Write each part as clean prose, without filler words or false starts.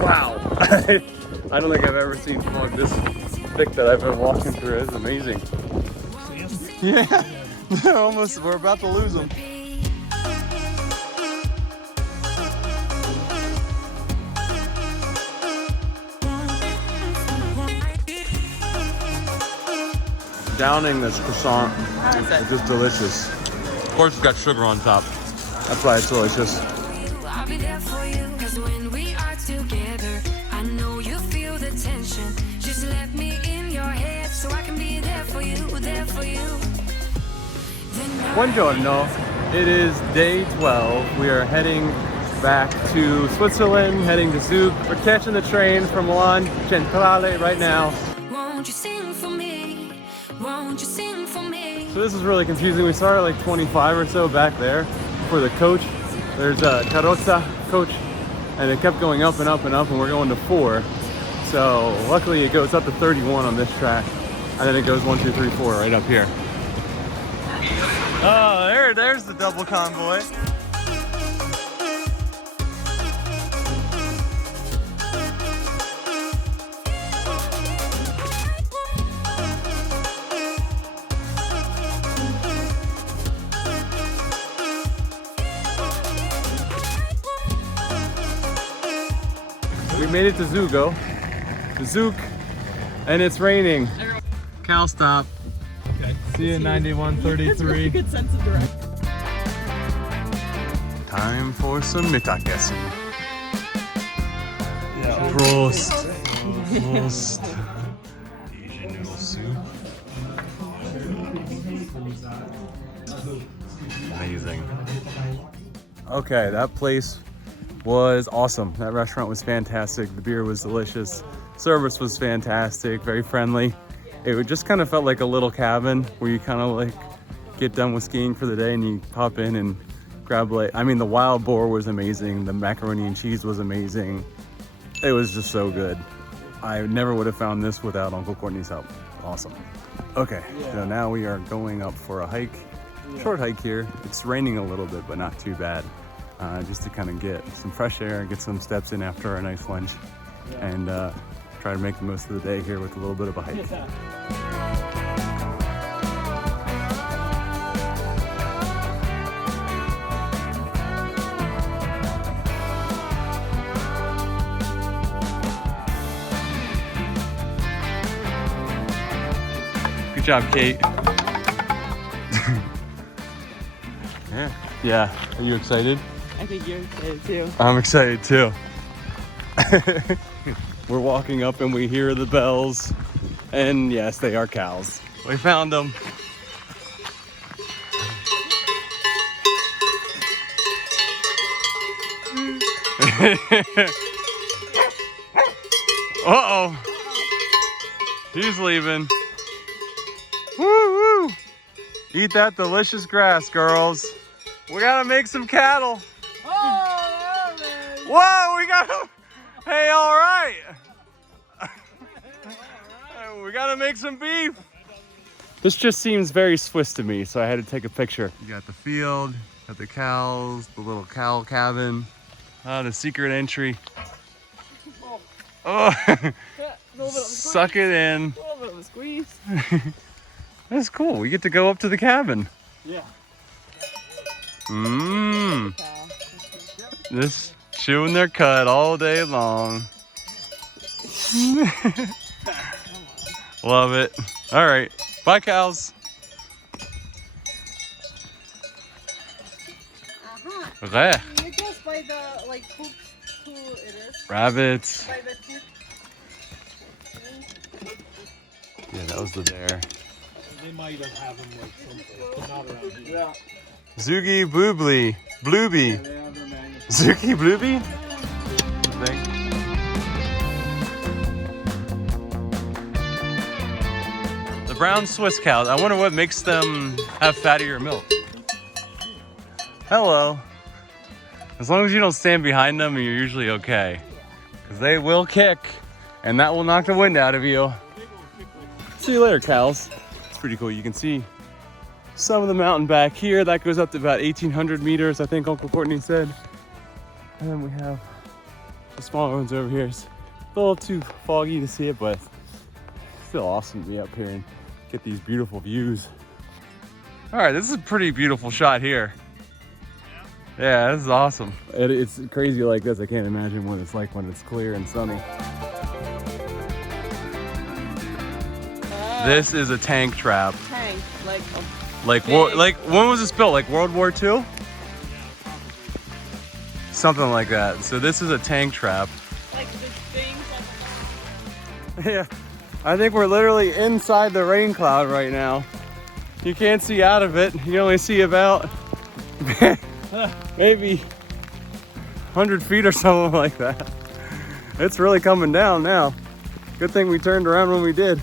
Wow. I don't think I've ever seen fog this thick that I've been walking through. It's amazing. Yeah, almost, we're about to lose them. Downing this croissant. It's just delicious. Of course, it's got sugar on top. That's why it's delicious. I'll be there for you, 'cause when we are together, I know you feel the tension. Just let me in your head so I can be there for you, there for you. Buongiorno. It is day 12. We are heading back to Switzerland, heading to Zug. We're catching the train from Milan Centrale right now. Won't you sing for me? Won't you sing for me? So this is really confusing. We started like 25 or so back there for the coach. There's a carrozza coach, and it kept going up and up and up, and we're going to 4. So luckily it goes up to 31 on this track, and then it goes 1, 2, 3, 4 right up here. Oh, there's the double convoy. We made it to Zug, and it's raining. Cal, stop. Okay. See you, 9133. Good sense of direction. Time for some Mittagessen. Yeah. Prost. Prost. Asian noodle soup. Amazing. Okay, that place was awesome. That restaurant was fantastic. The beer was delicious. Service was fantastic, very friendly. It just kind of felt like a little cabin where you kind of like get done with skiing for the day and you pop in and grab like, I mean, the wild boar was amazing. The macaroni and cheese was amazing. It was just so good. I never would have found this without Uncle Courtney's help. Awesome. Okay, so now we are going up for a hike. Short hike here. It's raining a little bit, but not too bad. Just to kind of get some fresh air, get some steps in after a nice lunch, and try to make the most of the day here with a little bit of a hike. Good job, Kate. Yeah. Are you excited? I think you're excited too. I'm excited too. We're walking up and we hear the bells, and yes, they are cows. We found them. Uh-oh. He's leaving. Woo woo. Eat that delicious grass, girls. We gotta make some cattle. Oh, man. Whoa, we got them. Hey, all right. We gotta make some beef. This just seems very Swiss to me, so I had to take a picture. You got the field, got the cows, the little cow cabin, the secret entry. Oh, suck it in. A little bit of a squeeze. That's cool. We get to go up to the cabin. Yeah. Mmm. Just chewing their cud all day long. Love it. All right. Bye, cows. Okay. You guess by the like hoops who it is. Rabbits. By the tooth. Yeah, that was the bear. They might have them like someplace, but not around here. Yeah. Zoogie Boobly. Blooby. Zoogie Blooby? The brown Swiss cows. I wonder what makes them have fattier milk. Hello. As long as you don't stand behind them, you're usually okay. Because they will kick, and that will knock the wind out of you. See you later, cows. It's pretty cool. You can see some of the mountain back here. That goes up to about 1,800 meters, I think Uncle Courtney said. And then we have The smaller ones over here is a little too foggy to see it, but still awesome to be up here and get these beautiful views. All right, this is a pretty beautiful shot here. Yeah, this is awesome. It's crazy like this. I can't imagine what it's like when it's clear and sunny. This is a tank trap. Tank, Like when was this built? Like World War II? Something like that. So this is a tank trap. like this thing. Yeah, I think we're literally inside the rain cloud right now. You can't see out of it. You only see about maybe 100 feet or something like that. It's really coming down now. Good thing we turned around when we did.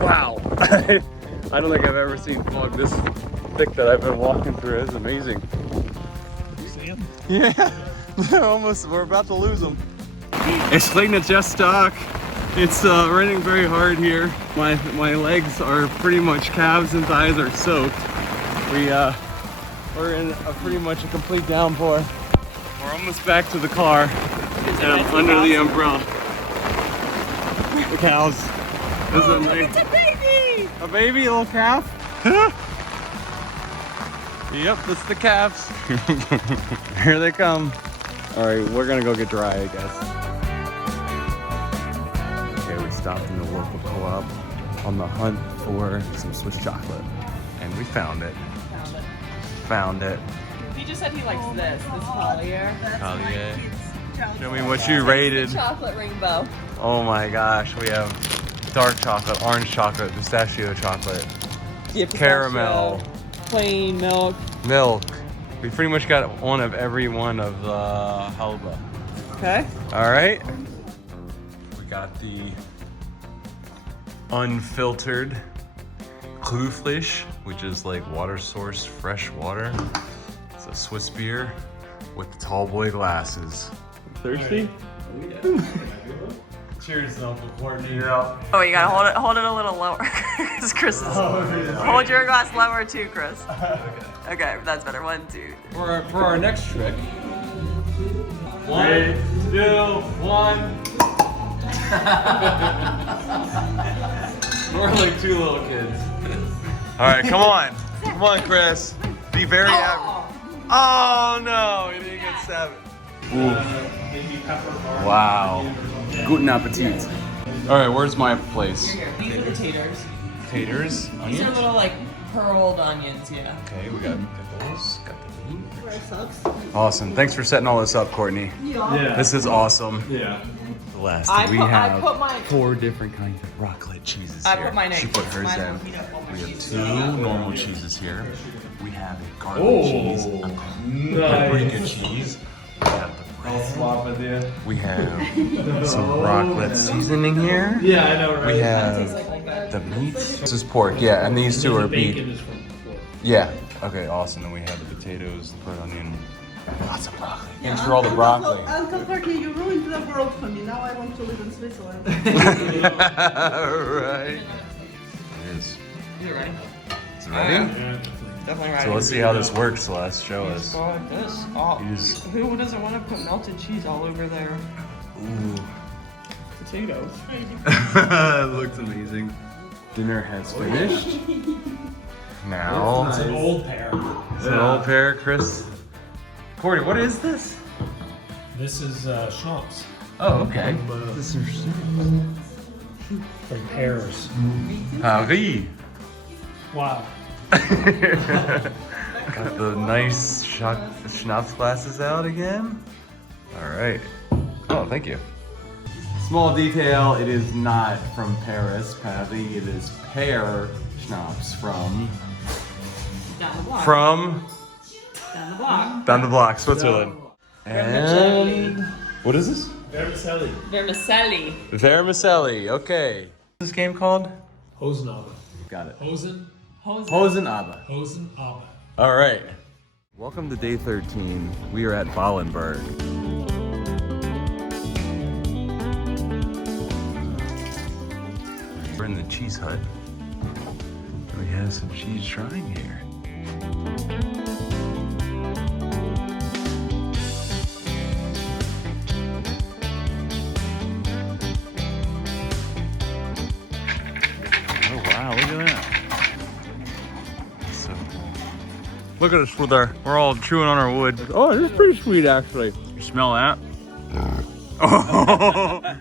Wow. I don't think I've ever seen fog this thick that I've been walking through. It's amazing. You see him? Yeah, we're about to lose them. It's Late Just Stock. It's raining very hard here. My legs are pretty much, calves and thighs are soaked. We're in pretty much a complete downpour. We're almost back to the car and I'm under the umbrella. The cows. This is a nice. It's a baby! A baby, a little calf? Yep, that's the calves. Here they come. All right, we're gonna go get dry, I guess. Okay, we stopped in the local co-op on the hunt for some Swiss chocolate. And we found it. Found it. He just said he likes this Collier. Collier. Show me what you rated. Chocolate rainbow. Oh my gosh, we have dark chocolate, orange chocolate, pistachio chocolate, caramel, plain milk. milk. We pretty much got one of every one of the halva. Okay. All right. We got the unfiltered Kluflish, which is like water source fresh water. It's a Swiss beer with the tall boy glasses. Thirsty? Cheers, Uncle Courtney. Yeah. Oh, you gotta hold it a little lower. Because Chris is. Hold your glass lower too, Chris. Okay, that's better. 1, 2. For our next trick. 1, 2, 1. We're like two little kids. All right, come on. Come on, Chris. Be very average. Oh no, he didn't get 7. Maybe pepper bar. Wow. Guten Appetit. All right, where's my place? Here. These are the taters. Taters, These are onions. little like pearled onions, yeah. Okay, we got pickles, got the meat. Awesome. Thanks for setting all this up, Courtney. Yeah. This is awesome. Yeah. Last, I we put- I have put my- 4 different kinds of raclette cheeses I here. put mine in. She put hers Mine in. will heat up while my We have cheese 2 is normal cheeses here. We have a garlic Oh, cheese, a paprika cheese. We have the bread. We have some raclette seasoning here. Yeah, I know, right? We have the meat. This is pork, yeah, and these 2 The are bacon beef. is from before. Yeah. Okay, awesome. Then we have the potatoes, the red onion, lots of broccoli. Thanks for all the broccoli. Uncle Courtney, you ruined the world for me. Now I want to live in Switzerland. Right. It is. Is it ready? Is it ready? Yeah. Definitely ready. So let's see how this works, Celeste. Show us. Go like this. Oh, You just- who doesn't want to put melted cheese all over their Ooh. potatoes? It looks amazing. Dinner has finished. Now, It's an old pair. it's an old pair, Chris. Corey, what is this? This is schnapps Oh, okay. from pears. Paris. Wow. Got the nice schnapps glasses out again. All right. Oh, thank you. Small detail, it is not from Paris, Paris. It is pear schnapps from Down the block. Down the block, Switzerland. Vermicelli. And what is this? Vermicelli. Vermicelli. Vermicelli. Okay. What's this game called? Hosenabbe. Got it. Hosen. Hosenabbe. Hosenabbe. All right. Welcome to day 13. We are at Wallenberg. We're in the cheese hut. We have some cheese trying here. massive. Look at us with we're all chewing on our wood. Oh, this is pretty sweet actually. You smell that? Oh.